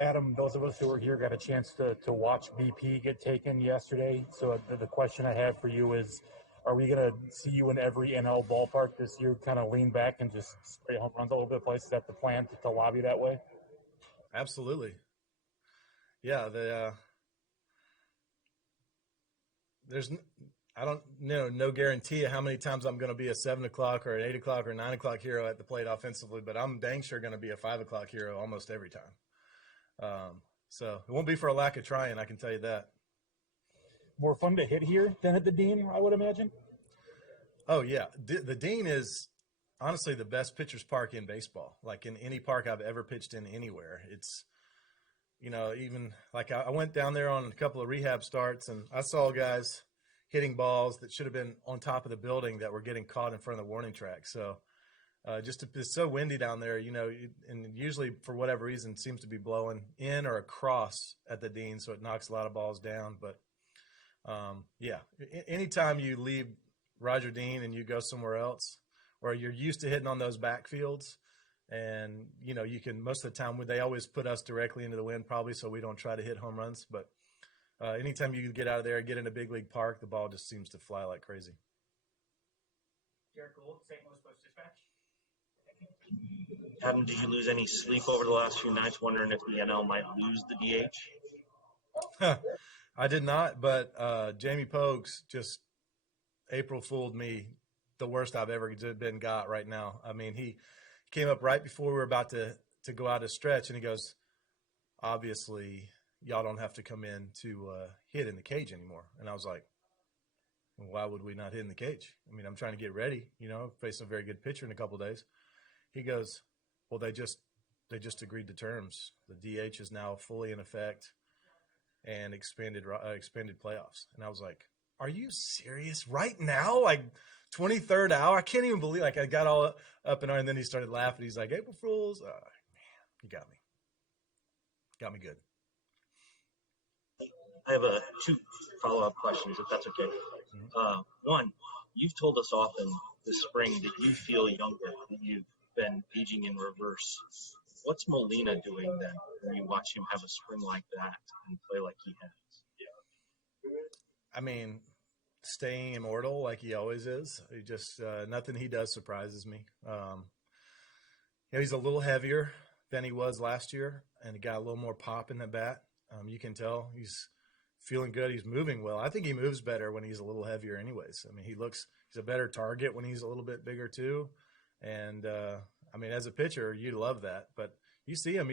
Adam, those of us who were here got a chance to watch BP get taken yesterday. So the question I have for you is, are we going to see you in every NL ballpark this year, kind of lean back and just spray home runs all over the place? Is that the plan to lobby that way? Absolutely. Yeah. There's I don't know no guarantee of how many times I'm going to be a 7 o'clock or an 8 o'clock or 9 o'clock hero at the plate offensively, but I'm dang sure going to be a 5 o'clock hero almost every time. So it won't be for a lack of trying, I can tell you that. More fun to hit here than at the Dean, I would imagine. Oh yeah, the Dean is honestly the best pitcher's park in baseball. Like in any park I've ever pitched in anywhere, it's even like I went down there on a couple of rehab starts and I saw guys hitting balls that should have been on top of the building that were getting caught in front of the warning track. So it's so windy down there, and usually for whatever reason it seems to be blowing in or across at the Dean, so it knocks a lot of balls down. But yeah, anytime you leave Roger Dean and you go somewhere else, or you're used to hitting on those backfields, and you can most of the time they always put us directly into the wind, probably so we don't try to hit home runs. But anytime you get out of there and get in a big league park, the ball just seems to fly like crazy. Derek Gould, St. Louis Post-Dispatch. Adam, did you lose any sleep over the last few nights, wondering if the NL might lose the DH? I did not, but Jamie Pogues just April fooled me the worst I've ever been got right now. I mean, he came up right before we were about to go out a stretch, and he goes, obviously, y'all don't have to come in to hit in the cage anymore. And I was like, why would we not hit in the cage? I mean, I'm trying to get ready, face a very good pitcher in a couple of days. He goes, well, they just agreed to terms. The DH is now fully in effect and expanded playoffs. And I was like, are you serious right now? Like 23rd hour? I can't even believe, I got all up and on, and then he started laughing. He's like, April Fools. Man, you got me. Got me good. I have two follow-up questions, if that's okay. Mm-hmm. One, you've told us often this spring that you feel younger, that you've been aging in reverse. What's Molina doing then when you watch him have a spring like that and play like he has? I mean, staying immortal like he always is. He just nothing he does surprises me. He's a little heavier than he was last year, and he got a little more pop in the bat. You can tell he's feeling good. He's moving well. I think he moves better when he's a little heavier anyways. I mean, he's a better target when he's a little bit bigger too. And I mean, as a pitcher, you love that. But you see him,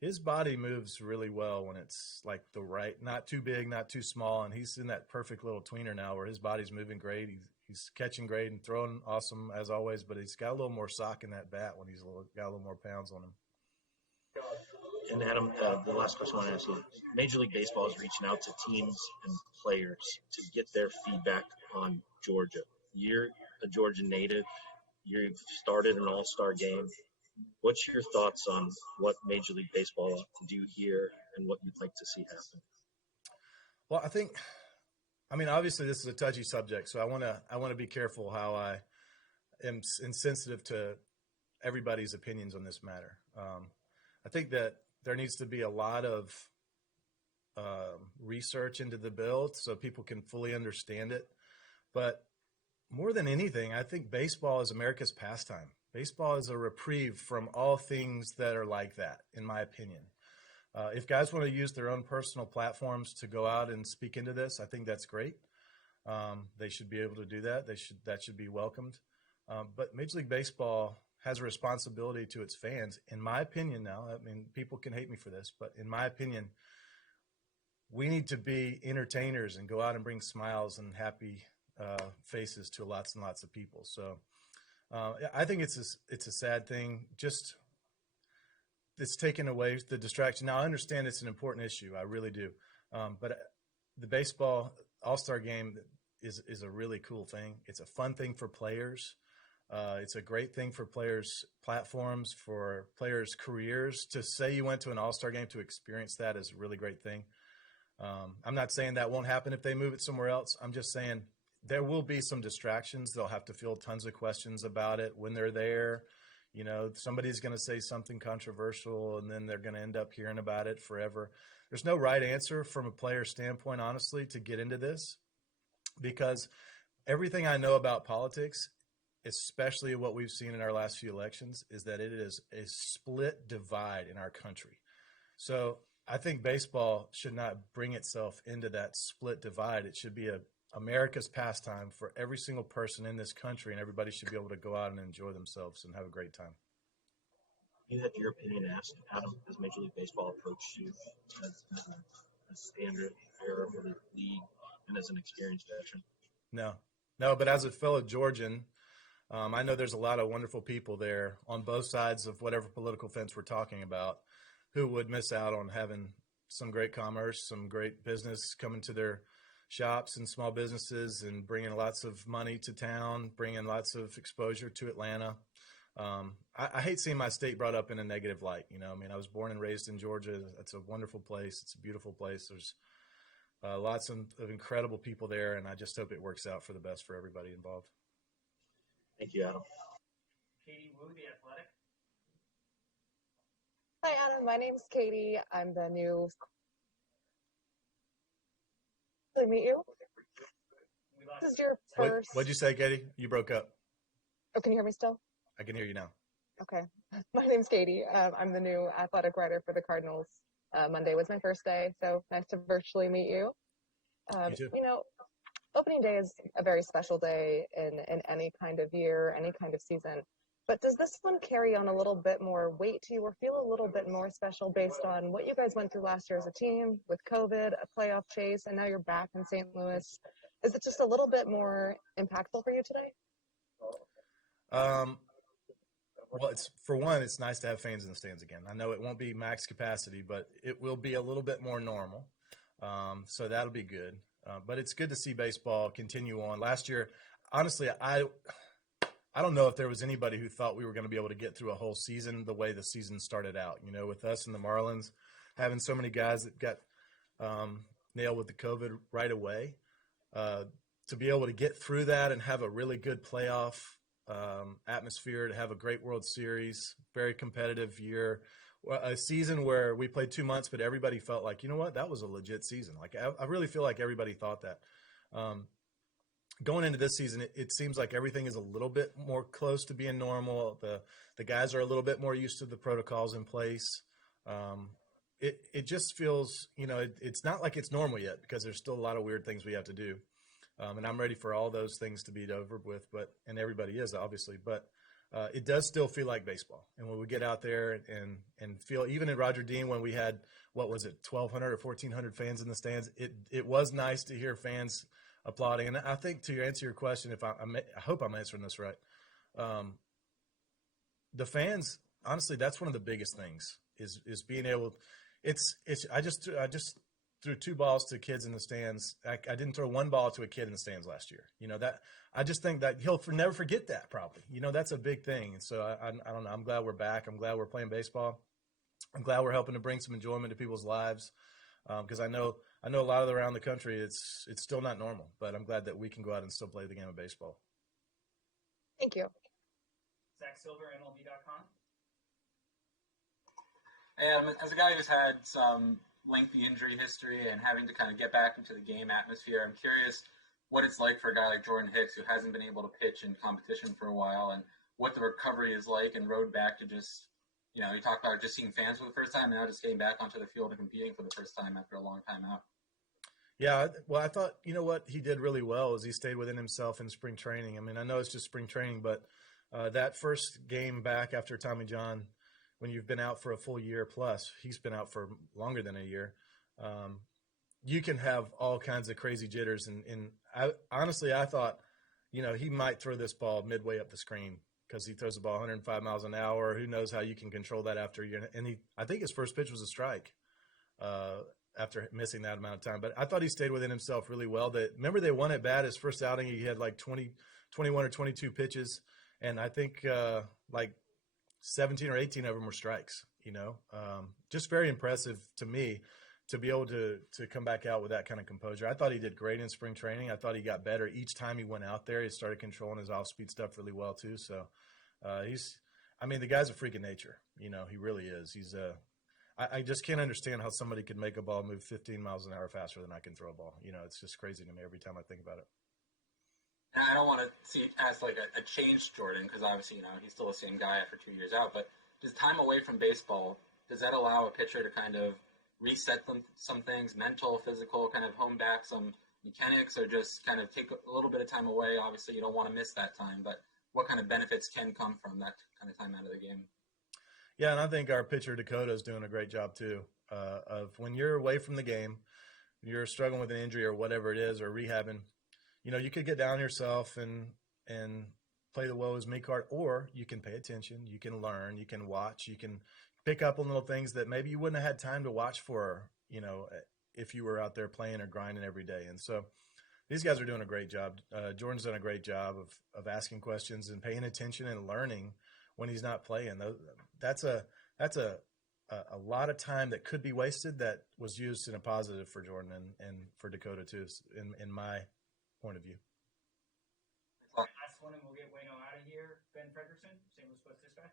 his body moves really well when it's like the right, not too big, not too small. And he's in that perfect little tweener now where his body's moving great. He's catching great and throwing awesome as always, but he's got a little more sock in that bat when he's got a little more pounds on him. And Adam, the last question I want to ask you, Major League Baseball is reaching out to teams and players to get their feedback on Georgia. You're a Georgia native. You've started an AllStar Game. What's your thoughts on what Major League Baseball ought to do here and what you'd like to see happen? Well, I mean, obviously this is a touchy subject, so I want to be careful how I am insensitive to everybody's opinions on this matter. I think that there needs to be a lot of research into the bill so people can fully understand it. But more than anything, I think baseball is America's pastime. Baseball is a reprieve from all things that are like that, in my opinion. If guys want to use their own personal platforms to go out and speak into this, I think that's great. They should be able to do that. That should be welcomed. But Major League Baseball has a responsibility to its fans, in my opinion now. I mean, people can hate me for this, but in my opinion, we need to be entertainers and go out and bring smiles and happy faces to lots and lots of people. So I think it's a sad thing. Just it's taken away the distraction. Now, I understand it's an important issue. I really do. But the baseball AllStar Game is a really cool thing. It's a fun thing for players. It's a great thing for players' platforms, for players' careers. To say you went to an AllStar Game to experience that is a really great thing. I'm not saying that won't happen if they move it somewhere else. I'm just saying there will be some distractions. They'll have to field tons of questions about it when they're there. You know, somebody's going to say something controversial, and then they're going to end up hearing about it forever. There's no right answer from a player standpoint, honestly, to get into this, because everything I know about politics, especially what we've seen in our last few elections, is that it is a split divide in our country. So I think baseball should not bring itself into that split divide. It should be America's pastime for every single person in this country, and everybody should be able to go out and enjoy themselves and have a great time. You had your opinion asked, Adam, as Major League Baseball approached you as a standard era for the league and as an experienced veteran? No, but as a fellow Georgian, I know there's a lot of wonderful people there on both sides of whatever political fence we're talking about who would miss out on having some great commerce, some great business coming to their shops and small businesses and bringing lots of money to town, bringing lots of exposure to Atlanta. I hate seeing my state brought up in a negative light. You know, I mean, I was born and raised in Georgia. It's a wonderful place. It's a beautiful place. There's lots of incredible people there, and I just hope it works out for the best for everybody involved. Thank you, Adam. Katie Wu, The Athletic. Hi, Adam. My name's Katie. I'm the new. Nice to meet you. This is your first. What'd you say, Katie? You broke up. Oh, can you hear me still? I can hear you now. Okay. My name's Katie. I'm the new athletic writer for the Cardinals. Monday was my first day, so nice to virtually meet you. You too. You know, opening day is a very special day in any kind of year, any kind of season. But does this one carry on a little bit more weight to you or feel a little bit more special based on what you guys went through last year as a team with COVID, a playoff chase, and now you're back in St. Louis? Is it just a little bit more impactful for you today? Well, it's nice to have fans in the stands again. I know it won't be max capacity, but it will be a little bit more normal. So that'll be good. But it's good to see baseball continue on. Last year, honestly, I don't know if there was anybody who thought we were going to be able to get through a whole season the way the season started out. You know, with us and the Marlins having so many guys that got nailed with the COVID right away, to be able to get through that and have a really good playoff atmosphere, to have a great World Series, very competitive year, a season where we played 2 months, but everybody felt like, you know what, that was a legit season. Like I really feel like everybody thought that. Going into this season, it seems like everything is a little bit more close to being normal. The guys are a little bit more used to the protocols in place. It just feels, you know, it's not like it's normal yet because there's still a lot of weird things we have to do. And I'm ready for all those things to be over with, and everybody is obviously, but it does still feel like baseball. And when we get out there and feel, even in Roger Dean, when we had, what was it, 1,200 or 1,400 fans in the stands, it was nice to hear fans applauding. And I think, to answer your question, I hope I'm answering this right, the fans, honestly, that's one of the biggest things is being able. I just threw 2 balls to kids in the stands. I didn't throw 1 ball to a kid in the stands last year. You know, that I just think that he'll never forget that, probably. You know, that's a big thing. And so I don't know. I'm glad we're back. I'm glad we're playing baseball. I'm glad we're helping to bring some enjoyment to people's lives, because I know a lot of around the country it's still not normal. But I'm glad that we can go out and still play the game of baseball. Thank you. Zach Silver, MLB.com. Hey, Adam, as a guy who's had some lengthy injury history and having to kind of get back into the game atmosphere, I'm curious what it's like for a guy like Jordan Hicks who hasn't been able to pitch in competition for a while, and what the recovery is like and road back to just, you know, you talked about just seeing fans for the first time, now just getting back onto the field and competing for the first time after a long time out. Yeah, well, I thought, you know what he did really well is he stayed within himself in spring training. I mean, I know it's just spring training, but that first game back after Tommy John, when you've been out for a full year plus, he's been out for longer than a year, you can have all kinds of crazy jitters. And I thought, you know, he might throw this ball midway up the screen because he throws the ball 105 miles an hour. Who knows how you can control that after a year. And I think his first pitch was a strike after missing that amount of time. But I thought he stayed within himself really well. Remember they won at bat his first outing. He had like 21 or 22 pitches. And I think like 17 or 18 of them were strikes, you know. Just very impressive to me to be able to come back out with that kind of composure. I thought he did great in spring training. I thought he got better each time he went out there. He started controlling his off-speed stuff really well too. So I mean, the guy's a freak of nature. He really is. I just can't understand how somebody could make a ball move 15 miles an hour faster than I can throw a ball. It's just crazy to me every time I think about it. And I don't want to ask like a changed Jordan, because obviously, he's still the same guy after 2 years out. But does time away from baseball, does that allow a pitcher to kind of reset some things, mental, physical, kind of hone back some mechanics, or just kind of take a little bit of time away? Obviously, you don't want to miss that time, but what kind of benefits can come from that kind of time out of the game? Yeah, and I think our pitcher Dakota is doing a great job too. Of when you're away from the game, you're struggling with an injury or whatever it is, or rehabbing, you could get down yourself and play the woe is me card, or you can pay attention, you can learn, you can watch, you can pick up on little things that maybe you wouldn't have had time to watch for, if you were out there playing or grinding every day. And so these guys are doing a great job. Jordan's done a great job of asking questions and paying attention and learning when he's not playing. That's a lot of time that could be wasted that was used in a positive for Jordan and for Dakota too, in my point of view. Last one, and we'll get Waino out of here. Ben Frederickson, St. Louis Post-Dispatch.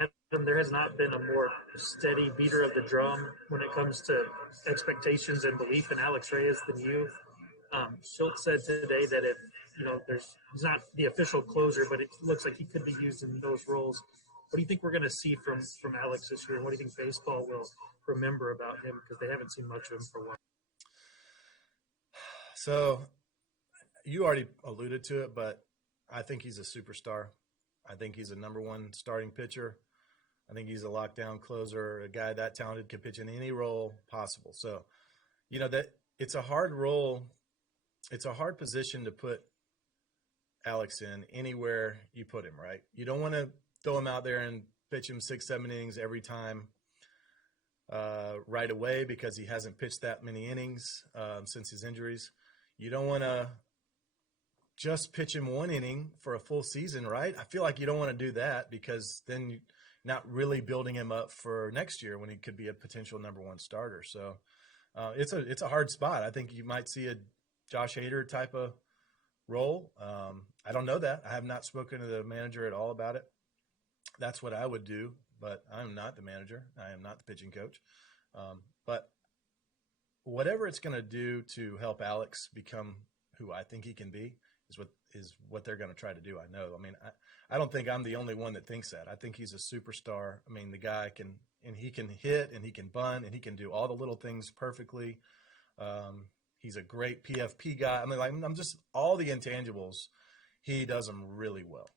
Adam, there has not been a more steady beater of the drum when it comes to expectations and belief in Alex Reyes than you. Schultz said today that if he's not the official closer, but it looks like he could be used in those roles. What do you think we're going to see from Alex this year? And what do you think baseball will remember about him, because they haven't seen much of him for a while? So you already alluded to it, but I think he's a superstar. I think he's a number one starting pitcher. I think he's a lockdown closer, a guy that talented can pitch in any role possible. So, that it's a hard role. It's a hard position to put Alex in anywhere you put him, right? You don't want to throw him out there and pitch him 6-7 innings every time right away, because he hasn't pitched that many innings since his injuries. You don't want to just pitch him 1 inning for a full season, right? I feel like you don't want to do that, because then you're not really building him up for next year when he could be a potential number one starter. So it's a hard spot. I think you might see a Josh Hader type of role. I don't know that. I have not spoken to the manager at all about it. That's what I would do, but I'm not the manager. I am not the pitching coach. But whatever it's going to do to help Alex become who I think he can be is what they're going to try to do. I know. I mean, I don't think I'm the only one that thinks that. I think he's a superstar. I mean, the guy can hit, and he can bunt, and he can do all the little things perfectly. He's a great PFP guy. I mean, I'm just all the intangibles. He does them really well,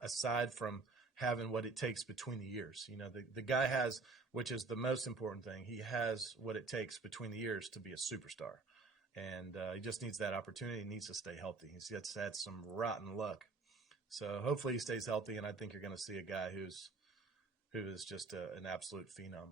aside from having what it takes between the years. The guy has, which is the most important thing, he has what it takes between the years to be a superstar. And he just needs that opportunity. He needs to stay healthy. He's had some rotten luck. So hopefully he stays healthy, and I think you're going to see a guy who is just an absolute phenom.